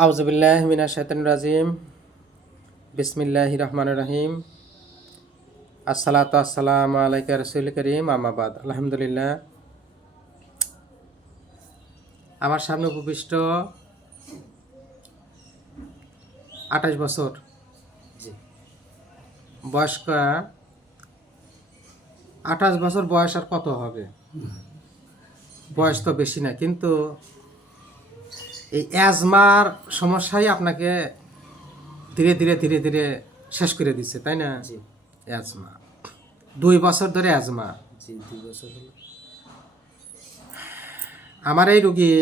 আউযুবিল্লাহি মিনাশ শাইতানির রাজিম। বিসমিল্লাহির রহমানির রহিম। আসসালাতু আসসালামু আলাইকা রাসূলিল কারীম, আম্মা বাদ। আলহামদুলিল্লাহ। আমার সামনে উপবিষ্ট 28 বছর বয়স্ক, 28 বছর বয়স আর কত হবে? বয়স তো বেশি না, কিন্তু এই অ্যাজমার সমস্যাই আপনাকে ধীরে ধীরে ধীরে ধীরে শেষ করে দিচ্ছে, তাই না? অ্যাজমা 2 বছর ধরে অ্যাজমা। 2 বছর হলো। আমার এই রুগী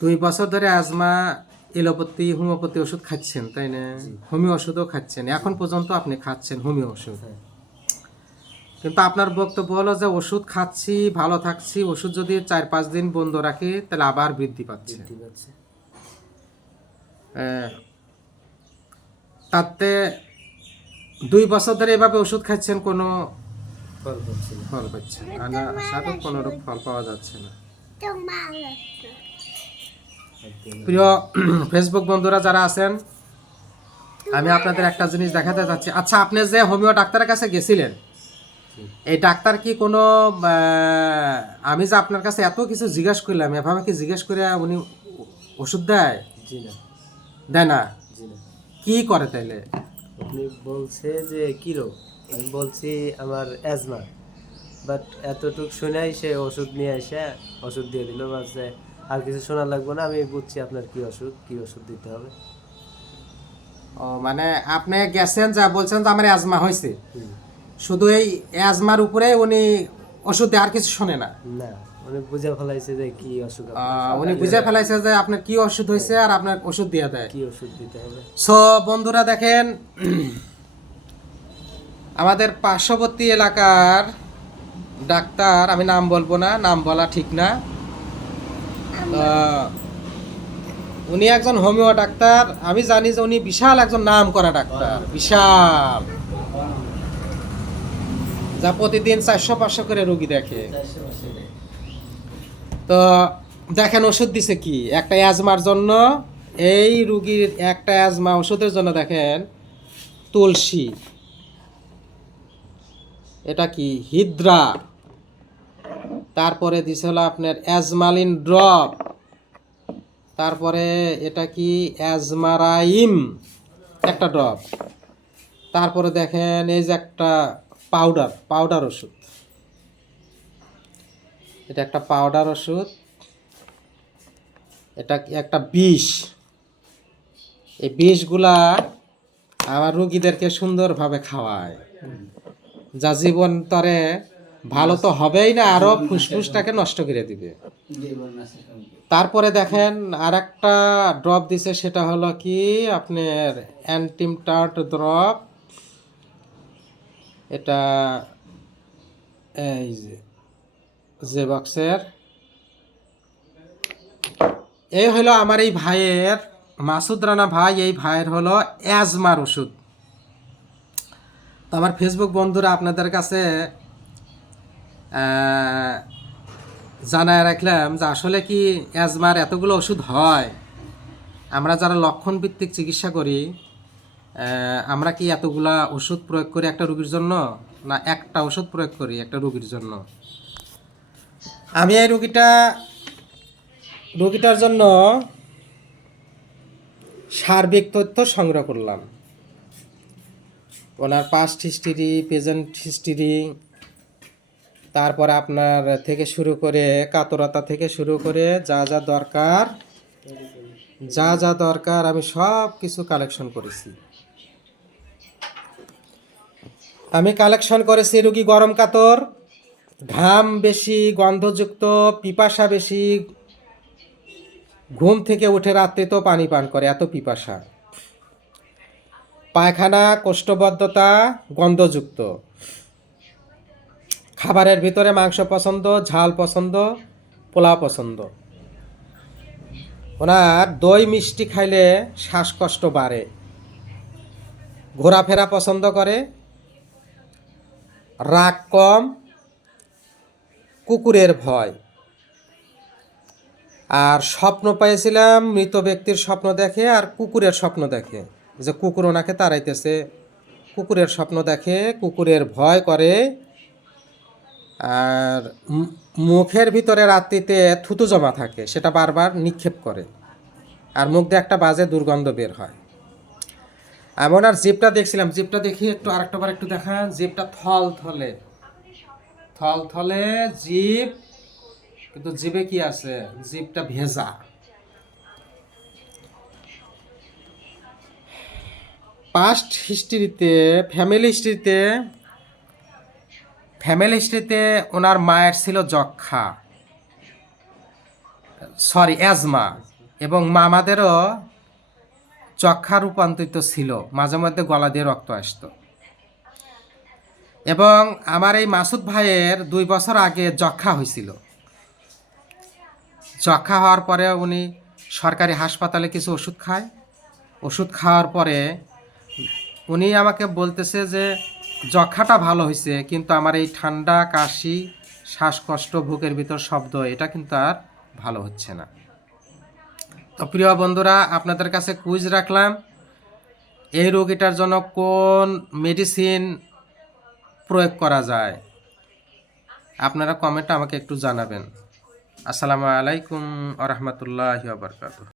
2 বছর ধরে অ্যাজমা, এলোপ্যাথি হোমিওপ্যাথি ওষুধ খাচ্ছেন, তাই না? হোমিও ওষুধও খাচ্ছেন, এখন পর্যন্ত আপনি খাচ্ছেন হোমিও ওষুধ। কিন্তু আপনার বক্তব্য হলো যে ওষুধ খাচ্ছি, ভালো থাকছি, ওষুধ যদি 4-5 দিন বন্ধ রাখি তাহলে আবার বৃদ্ধি পাচ্ছে। তাতে 2 বছর ধরে এভাবে ওষুধ খাচ্ছেন, কোনো ফল পাচ্ছে না, আশারও কোনো ফল পাওয়া যাচ্ছে না। প্রিয় ফেসবুক বন্ধুরা যারা আছেন, আমি আপনাদের একটা জিনিস দেখাতে চাচ্ছি। আচ্ছা, আপনি যে হোমিও ডাক্তারের কাছে গেছিলেন, এই ডাক্তার কি কোনো আমি যে আপনার কাছে এত কিছু জিজ্ঞেস করলাম, এভাবে কি জিজ্ঞেস করে উনি ওষুধ দেয়? দেয় না? কি করে তাইলে? আপনি বলছে যে কি রোগ, আমি বলছি আমার অ্যাজমা, বাট এতটুক শুনেই সে ওষুধ নিয়ে এসে ওষুধ দিয়ে দিল। বলছে আর কিছু শোনা লাগবে না, আমি বুঝছি আপনার কি ওষুধ দিতে হবে। ও, মানে আপনি গেছেন যা বলছেন যে আমার অ্যাজমা হয়েছে, শুধু এই অ্যাজমার উপরে উনি ওষুধ দেয়, আর কিছু শোনে না? না, উনি বুঝে ফেলাইছে যে কি অসুখ, উনি বুঝে ফেলাইছে যে আপনার কি ওষুধ হয়েছে আর আপনার ওষুধ দিয়ে দেয়, কি ওষুধ দিতে হবে। সো বন্ধুরা দেখেন, আমাদের পার্শ্ববর্তী এলাকার ডাক্তার, আমি নাম বলবো না, নাম বলা ঠিক না, উনি একজন হোমিও ডাক্তার। আমি জানি যে উনি বিশাল একজন নাম করা ডাক্তার, বিশাল, যা প্রতিদিন 400-500 করে রোগী দেখে। তো দেখেন ওষুধ দিছে কি একটা অ্যাজমার জন্য, এই রুগীর একটা অ্যাজমা ওষুধের জন্য দেখেন তুলসী, এটা কি হিদ্রা, তারপরে দিছে হলো আপনার অ্যাজমালিন ড্রপ, তারপরে এটা কি অ্যাজমারাইম একটা ড্রপ, তারপরে দেখেন এই যে একটা পাউডার ওষুধ, এটা একটা পাউডার ওষুধ, এটা একটা বিষ। এই বিষগুলা আমার রুগীদেরকে সুন্দরভাবে খাওয়ায়, যা জীবন তরে ভালো তো হবেই না, আরো ফুসফুসটাকে নষ্ট করে দিবে। তারপরে দেখেন আর একটা ড্রপ দিছে, সেটা হলো কি আপনার অ্যান্টিমটার্ট ড্রপ, এটা এই যে বক্সের। এই হলো আমার এই ভাইয়ের, মাসুদ রানা ভাই, এই ভাইয়ের হলো অ্যাজমার ওষুধ। তো আমার ফেসবুক বন্ধুরা আপনাদের কাছে জানায় রাখলাম যে আসলে কি অ্যাজমার এতগুলো ওষুধ হয়? আমরা যারা লক্ষণ ভিত্তিক চিকিৎসা করি, আমরা কি এতগুলা ওষুধ প্রয়োগ করি একটা রোগীর জন্য, না একটা ওষুধ প্রয়োগ করি একটা রোগীর জন্য? আমি এই রোগীটার জন্য সার্বিক তথ্য সংগ্রহ করলাম, ওনার পাস্ট হিস্ট্রি, প্রেজেন্ট হিস্ট্রি, তারপরে আপনার থেকে শুরু করে কাতরতা থেকে শুরু করে যা যা দরকার আমি সব কিছু কালেকশন করেছি। আমি কালেকশন করেছি রুগী গরম কাতর, ঘাম বেশি, গন্ধযুক্ত, পিপাসা বেশি, ঘুম থেকে উঠে রাত্রে তো পানি পান করে, এত পিপাসা, পায়খানা, কোষ্ঠবদ্ধতা, গন্ধযুক্ত, খাবারের ভিতরে মাংস পছন্দ, ঝাল পছন্দ, পোলাও পছন্দ। ওনার দই মিষ্টি খাইলে শ্বাসকষ্ট বাড়ে, ঘোরাফেরা পছন্দ করে, রাগ কম, কুকুরের ভয়, আর স্বপ্ন পেয়েছিলাম, মৃত ব্যক্তির স্বপ্ন দেখে আর কুকুরের স্বপ্ন দেখে, যে কুকুর ওনাকে তাড়াইতেছে। কুকুরের স্বপ্ন দেখে, কুকুরের ভয় করে, আর মুখের ভিতরে রাত্রিতে থুতু জমা থাকে, সেটা বারবার নিক্ষেপ করে, আর মুখ দিয়ে একটা বাজে দুর্গন্ধ বের হয়। এমন আর জিভটা দেখছিলাম, জিভটা দেখি একটু আরেকটাবার একটু দেখা, জিভটা থল থলে, থল থলে জিভ, কিন্তু জিভে কি আছে, জিভটা ভেজা। পাস্ট হিস্ট্রিতে, ফ্যামিলি হিস্ট্রিতে ওনার মায়ের ছিল যক্ষা, সরি অ্যাজমা, এবং মামাদেরও যক্ষা রূপান্তরিত ছিল, মাঝে মধ্যে গলা দিয়ে রক্ত আসতো। এবং আমার এই মাসুদ ভাইয়ের 2 বছর আগে যক্ষা হয়েছিল। যক্ষা হওয়ার পরে উনি সরকারি হাসপাতালে কিছু ওষুধ খায়। ওষুধ খাওয়ার পরে উনি আমাকে বলতেছে যে যক্ষাটা ভালো হয়েছে, কিন্তু আমার এই ঠান্ডা, কাশি, শ্বাসকষ্ট, বুকের ভিতর শব্দ, এটা কিন্তু আর ভালো হচ্ছে না। তো প্রিয় বন্ধুরা, আপনাদের কাছে কুইজ রাখলাম, এই রোগীটার জন্য কোন মেডিসিন প্রয়োগ করা যায়? আপনারা কমেন্টে আমাকে একটু জানাবেন। আসসালামু আলাইকুম ওয়া রাহমাতুল্লাহি ওয়া বারাকাতুহু।